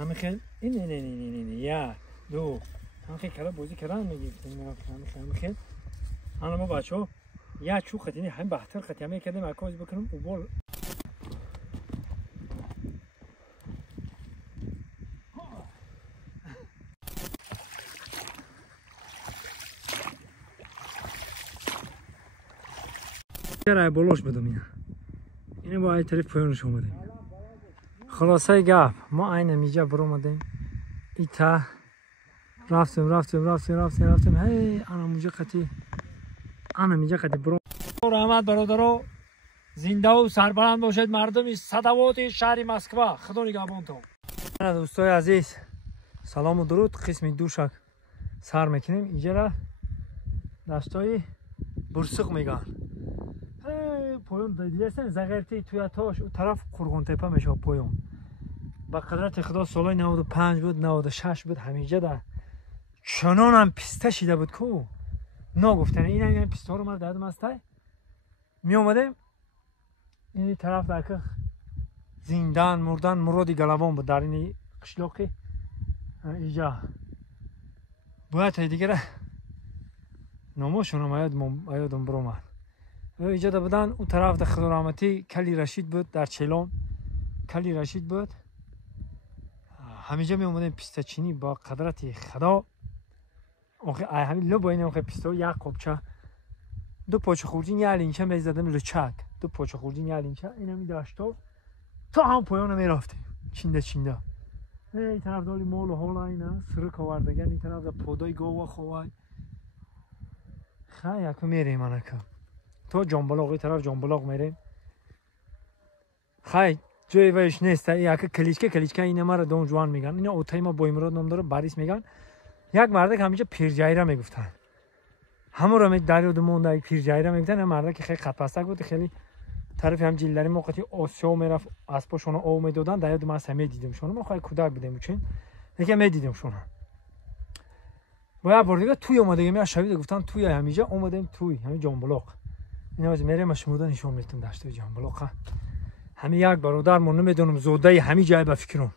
همه خیلی این یا دو همه خیلی کلا بازی کردن میگفتیم همه خیلی حالا ما بچه‌ها یا چو خدینی هم بهتر خدی همه کردیم اکاز بکنم و بول چرا بولوش بدم اینه با این طرف پایانش اومدیم خلاصه گپ ما عین میجا برو اومدیم ایتا رفتیم هی انا میجا قتی برو رحمت برادرو زنده و سربلند باشد مردم صدوات شهر مسکو خدا نگهبانتون دوستای عزیز سلام و درود قسم دوشک سر میکنیم اینجا را دشتای برسق میگن پایون دیدین زغرتی توی تاش اون طرف قرغون تپه میشه پایون با قدرت خدا سالای 95 بود 96 بود همیشه ده چنان هم پیسته شده بود کو نگفتن این پیسته رو ما دادم استای می اومدیم این طرف داخل زندان مردن مرادی گلوان بود در این قشلاقی اینجا باید دیگه ناموشون یادم برآمد اینجا بودن اون طرف در خدا رحمتی کلی رشید بود در چیلان کلی رشید بود همیشه می اومدیم پیسته چینی با قدرت خدا همین لب با این آخه پیسته یک قبچه دو پاچه خوردین یه لینچه میزدم لچک دو پاچه خوردین یه لینچه اینو می داشت تا هم پایان می رفتیم چینده این طرف دالی مال و حالا اینا سرک آوردگن این طرف در پودای گاوا خواه خیلی یکو میریم انکه تو جنبلاق طرف جنبلاق میریم خیلی جای ویش نیست یک کلیچکه اینه مرا دون جوان میگن اینا اوتای ما بایمراد نام داره باریس میگن یک مرد همیشه پیرجایره میگفتن همون رو می دریا دمون یک پیرجایره میگفتن مرد که خیلی خط پستک بود خیلی طرف هم جیلداری موقعی آسیا میرفت اسباشون او میدادن در یاد ما همه دیدیم شون ما خیلی کودک بودیم چون یکی می دیدیم شون باید بردیگه توی اومده می شوید گفتن توی همیشه اومدیم توی همین جنبلاق اینا از میریم شمودا نشون میتونم داشته جنبلاق همین یک برادر من نمیدونم زوده همین جای به فکرم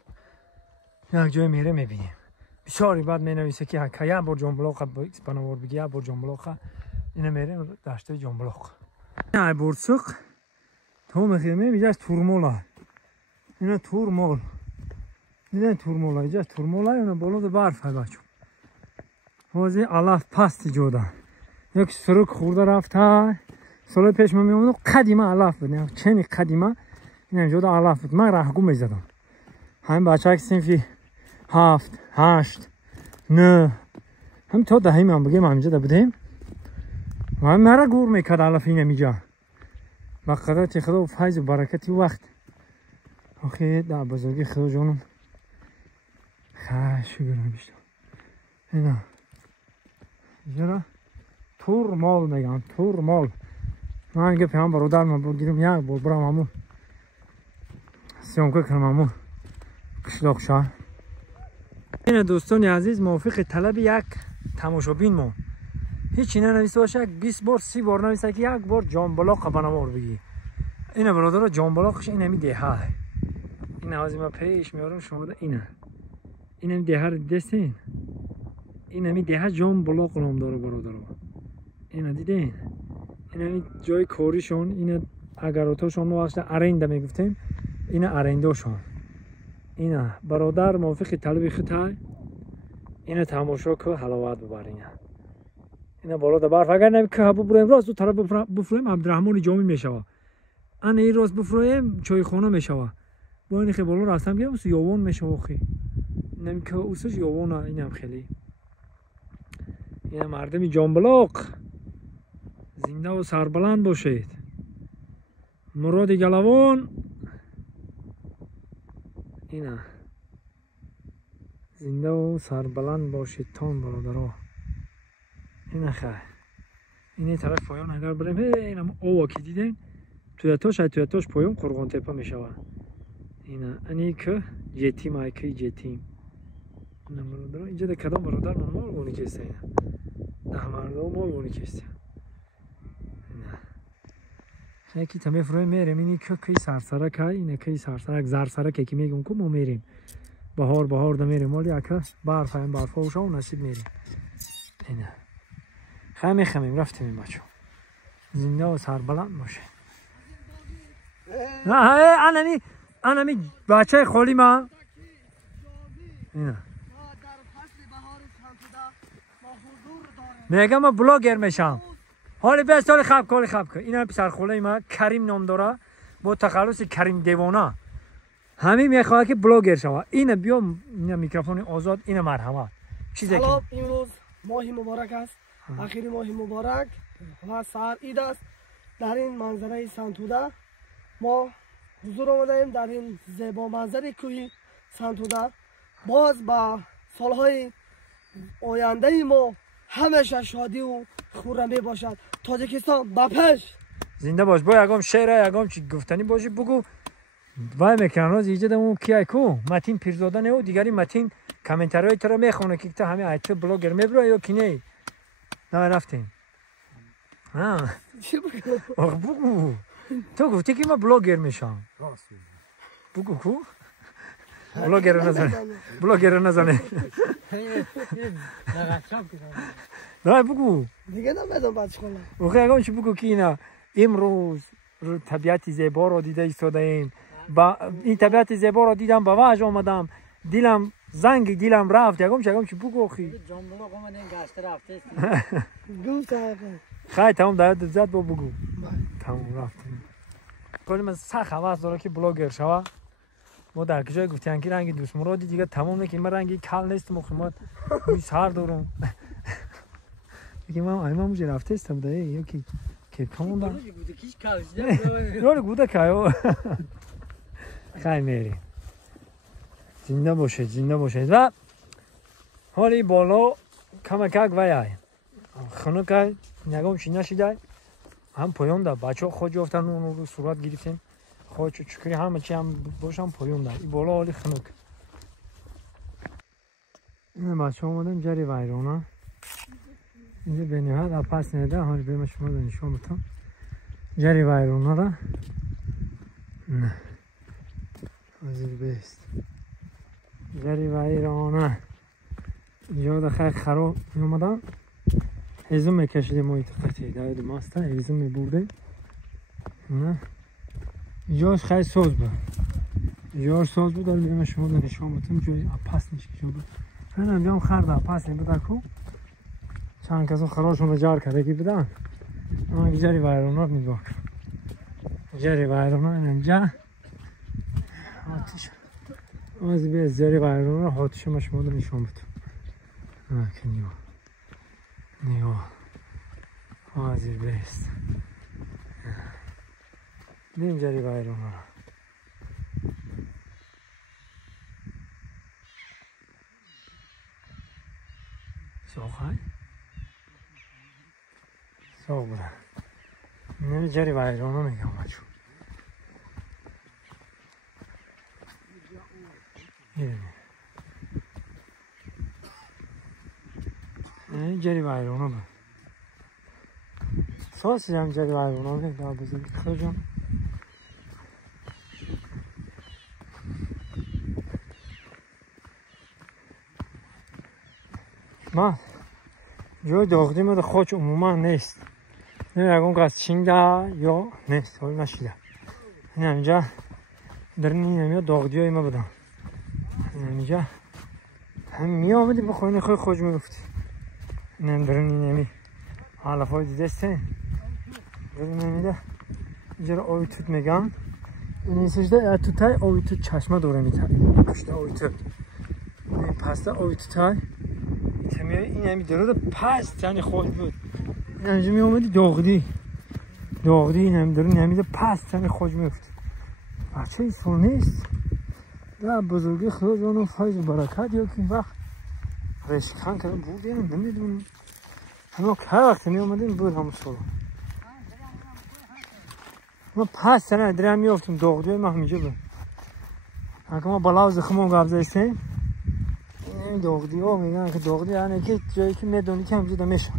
یک جای میره میبینیم بسیاری بعد مینویسه که یک بار جنبلاق با اسپانیول بگی یک بار جنبلاق اینا میره داشته جنبلاق نه برسق تو میخوام میگه تورمولا اینا تورمول دیدن تورمولا اینجا تورمولا اینا بالا برف بچو واسه الاف پاست جودا یک سرک خورده رفته سال پیش من میومدم قدیما الاف بود چنی قدیما اینا جودا الاف بود من راهگو میزدم همین بچه‌ها که صنفی 7 8 9 هم تا دهیم هم بگیم همینجا بودیم و هم مرا گور میکرد الاف این میجا با قدرت خدا و فیض و برکتی وقت آخه در بزرگی خدا جانم خیلی شکر نمیشتم اینا اینجا تور مال میگن تور مال من اگه پیام برادر من بگیرم یک بار برم همون سیامکه کنم همون قشلاق شهر این دوستان عزیز موافق طلب یک تماشابین ما هیچی ننویسته باشه 20 بار 30 بار نویسه که یک بار جنبلاق بنوار بگی این برادر جنبلاقش این همی دیه این از ما پیش میارم شما اینه این همی دیه رو دیدین این همی دیه جنبلاق نام داره برادر این دیدین این همی جای کاریشون این اگر اتاشون واسه ارنده میگفتیم این ارندهشون اینا برادر موافق طلب خطای این تماشا که حلاوت ببرین اینا بالا در برف اگر نمی که هبو بریم راست دو طرف بفرویم عبدالرحمن جامی میشوه انا این راست بفرویم چای خانه میشوه با این خیلی بالا راستم گیرم اوس یوون میشوه خی نمی که اوسش یوونه اینم خیلی این مردمی جنبلاق زنده و سربلند باشید مراد گلوان اینا زنده و سربلند باشید تان برادرها اینا خیلی این طرف پایان اگر بریم اینم آوا که دیدین توی تاش پایان قرغون تپه میشوه اینا اینی که جتیم ایکی جتیم اینا برادرها اینجا در کدام برادر من مال گونی کسته اینا ده مردم مال گونی کسته اینا یکی تمه فروی میریم اینی که کی سرسرک های اینه کی سرسرک زرسرک که میگم که ما میریم بهار دمیره مالی اکا برف هم برف هاوشا و نصیب میریم اینه خمیم رفتیم این بچه زنده و سربلند باشه نه انمی بچه خالی ما اینه میگم ما بلاگر میشم حالی به سال خب کن این پسر خاله ما کریم نام داره با تخلص کریم دیوانه همین میخواد که بلاگر شود این بیام این میکروفون آزاد این مرحمت چیزی که امروز ماه مبارک است آخرین ماه مبارک و سحر عید است در این منظره سنتوده ما حضور آمدیم در این زیبا منظره کوهی سنتوده باز با سالهای آینده ما همیشه شادی و خرمی باشد تاجیکستان بپش زنده باش با یگام شعر یگام چی گفتنی باشی بگو وای میکنن از ایجاد اون کیای کو متین پیرزاده نه و دیگری متین کامنتارهای تو رو میخونه که تو همه ایت بلاگر میبره یا کی نه رفتیم چی بگم بگو تو گفتی که ما بلاگر میشم بگو کو بلاگر نزنه نه بگو دیگه نمیدونم بچه کنم اوخی اگه چی بگو که اینا امروز طبیعت زیبا را دیده ایستاده ایم با این طبیعت زیبا را دیدم با وجه آمدم دلم زنگ دلم رفت یگام چی بگو اخی جنبلق اومدین گشته رفته خیلی تمام دارد زد با بگو تمام رفتیم کلی من سخ حواس داره که بلاگر شوه ما در کجای گفتیم که رنگی دوست مرادی دیگه تمام نه که من رنگی کل نیست مخیمات سر دارم دیگه من ایمان موجه رفته استم داره یکی که کامون دارم روی گوده که خیلی میری زنده باشه و حالی بالا کمکک ویای خانه که نگام چی نشیده هم پایان ده بچه ها خود جافتن اون رو صورت گرفتیم خود چکری همه چی هم باشم پایان ده این بالا حالی خنک این بچه ها آمدن جری ویرانه اینجا به نهایت پس نده حالی بریم شما رو نشان بتم جری ویرانه را نه حاضر بیست جری ویرانه اینجا ده خیلی خراب می آمدن هیزم میکشیده محیط قطعی داید ماسته هیزم میبرده نه اینجاش خیلی ساز بود داره بریم شما رو نشان بتم جای پس نیست که بود هنم بیام خرده پس نیم بده کو چند کسا خراشون رو جار کرده که بدن اما جری ویرانه رو نگاه جری ویرانه اینجا آتیش از به جری ویرانه رو آتیش ما شما رو نشان بتم که نگاه حاضر بیست بیم جری ویرانه رو ساخ های ساخ بوده نمی جری ویرانه میگم بچه این جری ویرانه بود ساسی هم جری ویرانه میگم بزنی خیلی من جای داغدیم خاک عموما نیست نمیگم که از چینده یا نیست حالا نشیده این همینجا در این نمیاد داغدی های ما بدم اینجا هم می آمدی بخواهی نخواه خوش میرفتی این هم در این نمی حالا های دیده سته در این نمیده اینجا رو آوی توت میگم این ایسجده توت های آوی توت چشمه دوره میتره پشت آوی توت این پسته آوی توت های تمیه این همی درود پست یعنی خوش بود این همینجا می آمدی داغدی این هم درون همیده پست یعنی خوش میفت بچه ایسان نیست در بزرگی خدا جانم فایز و برکت یا که این وقت رشکن کردم بود یعنی نمیدونم همه که هر وقت می آمدیم بود همون سالا ما پست یعنی دره هم می افتیم داغدی های ما همینجا بود اگه ما بلاو زخمون گفته ایستیم این داغدی ها میگن که داغدی یعنی که جایی که میدونی که همینجا میشن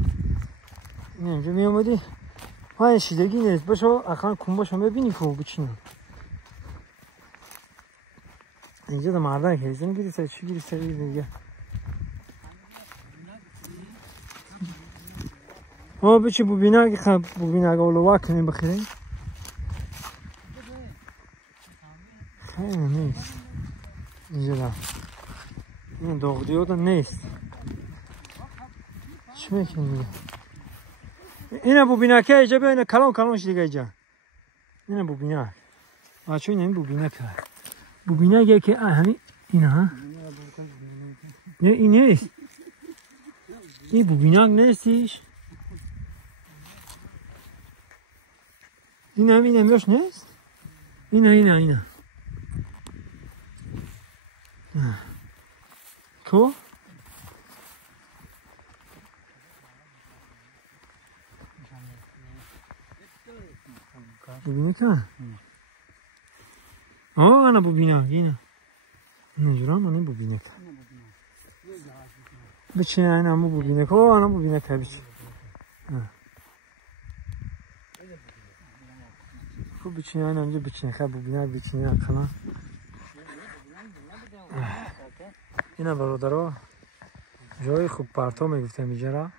این همینجا می آمدی ها این شیدگی نیست باشو اخوان کن باشو میبینی که بچینم اینجا در مردن هیزم گیریسته چی گیریسته دیگه ما بچه ببینه که ببینه اگه اولوا کنیم بخیریم خیلی نیست اینجا دا این داغدی ها نیست چی میکنیم دیگه اینه ببینه که اینجا بیا اینه کلانش دیگه اینجا اینه ببینه بچه اینه این ببینه که ببینه که همین اینه ها نه این نیست این ببینه نیستیش این همین همیش نیست اینه کو ببینه که آنا ببینه اینه اینجورا من ببینه که بچه این همو ببینه که آنا ببینه که بچه خب بچه این همجا بچه خب ببینه بچه این اقلا اینه برادرها جای خوب پرتا میگفتم اینجا را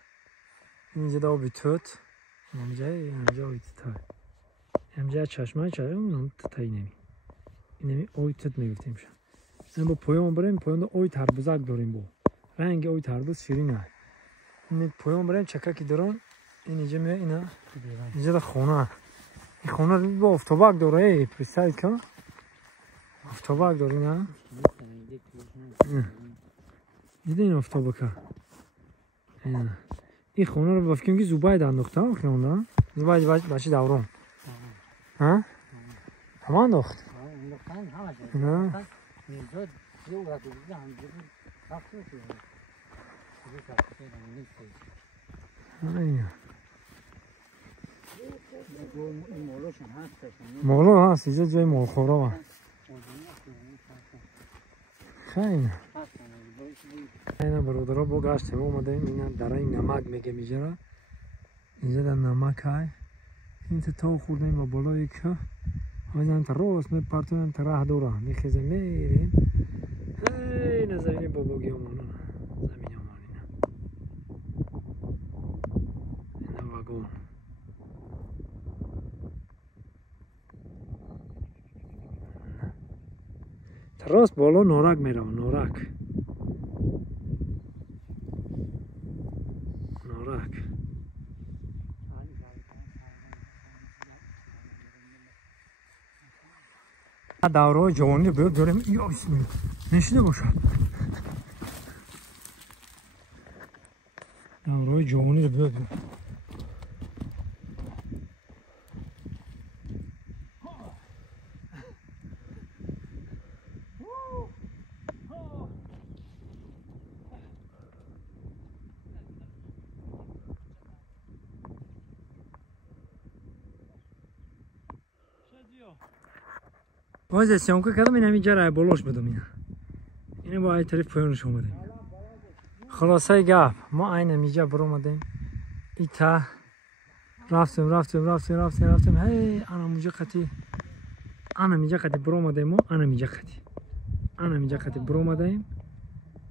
اینجا دا آبی توت اینجا آبی توت اینجا چشمه اونم توتایی نمی اینمی آبی توت میگفتیم شد این با پایان بریم پایان دا آبی تربوزک داریم با رنگ آبی تربوز شیرینه این پایان بریم چککی دارن این اینجا میاد اینه اینجا دا خونه این خونه با افتابک داره پرسایی که افتابک داره نه دیده این افتابکه این خونه رو بفکیم که زوبای انداخته هم خیانده زوبای بچه دوران ها؟ همه انداخت نه مولو هست اینجا جای مول خورا خیلی اینه برادرها با گشتیم اومدیم اینه دره نمک میگه میجره اینجا در نمک های این تا خوردیم و بالایی که آیدن تا راست میپرتونیم تا راه دوره میخیزیم میریم اینه زمین باباگی همانه زمین همانه اینه واگون راست بالا نارک میرم نارک دوره جوانی بیاد داریم یا بسم الله نشیده باشد دوره جوانی رو بیاد باز اسیام که کردم این همینجا رای بالاش بدم اینه با این طرف پایانش اومدیم خلاصه گپ ما این همینجا برو اومدیم ایتا رفتیم هی انا میجا خطی برو اومدیم و انا میجا خطی برو اومدیم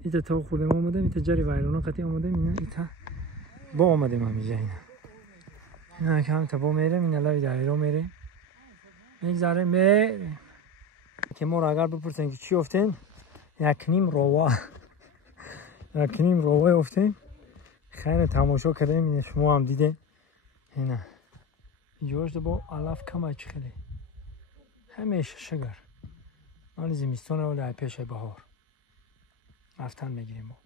ایتا تا خوردیم اومدیم ایتا جری وایرونا خطی اومدیم اینه ایتا با اومدیم همینجا اینا که هم تا با میریم این لای دایره میریم میگذاریم میریم که ما را اگر بپرسیم که چی افتیم یک نیم روه افتیم خیلی تماشا کردیم این شما هم دیدین اینه اینجاش با علف کم اچ خیلی همیشه شگر مال زمستان ولی پیش بهار رفتن میگیریم با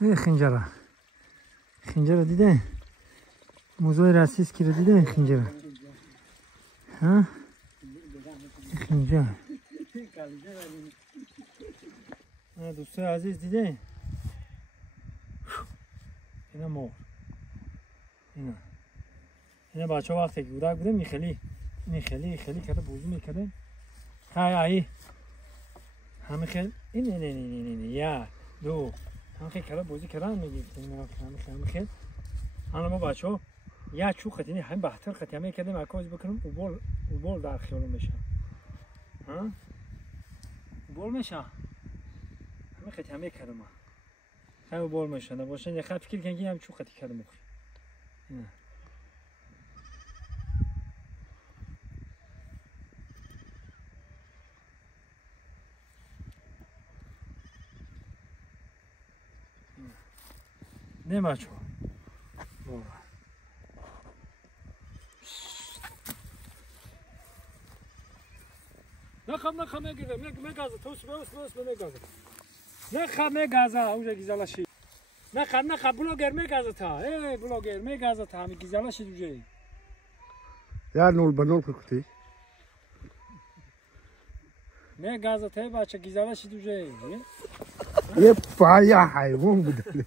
این خنجره دیدین موضوع رسیس که رو دیدین خنجره ها خنجر دوستای عزیز دیدین اینا مور اینا بچه ها وقتی که بودک بودن میخلی کرده بوزی میکرده خیلی همه خیلی این یک دو همه خیلی کرده بوزی کردن میگیفتیم همه خیلی همه ما بچه ها یک چو خطینی همه بهتر خطی همه کردیم اکاز بکنم اوبال در خیالون میشه بول میشه همه خیلی همه کردم خیلی بول میشه نباشه یه خیلی فکر کنگی هم چون خیلی کردم بخوری نه بچه نخم میگازه تو سباس میگازه نخم میگازه اونجا گیزالاشی نخم بلوگر میگازه تا بلوگر میگازه تا می گیزالاشی دوجه یا نول به نول کتی میگازه تا بچه گیزالاشی دوجه یه پایا حیوان بوده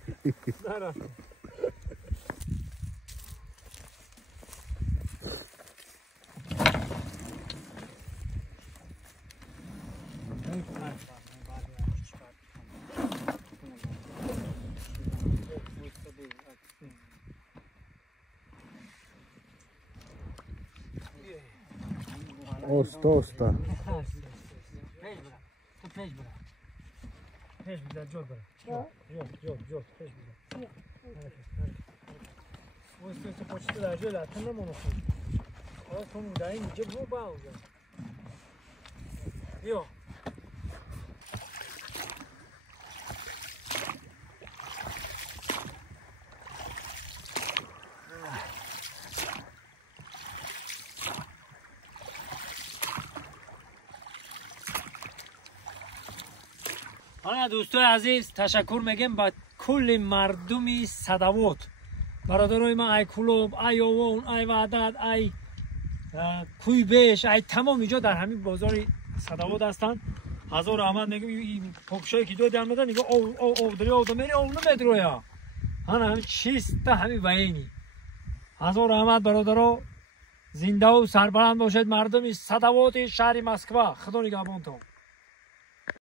Osta. پیش بده جور برا جور پیش بده واسه تو پشت در جور لاتن نمونه خود آه تو مدعی اینجا برو با اونجا بیا حالا دوستای عزیز تشکر میگم با کل مردمی صدوات برادرای من ای کلوب ای اوون ای وعدت ای کوی بیش ای تمام اینجا در همین بازار صدوات هستند هزار رحمت میگم این پوکشایی که دو در میدن نگاه او دری او دمینی او نمیدرویا همین چیست همین وینی هزار رحمت برادرها زنده و سربلند باشد مردم صدوات شهر مسکو خدا نگهبانتون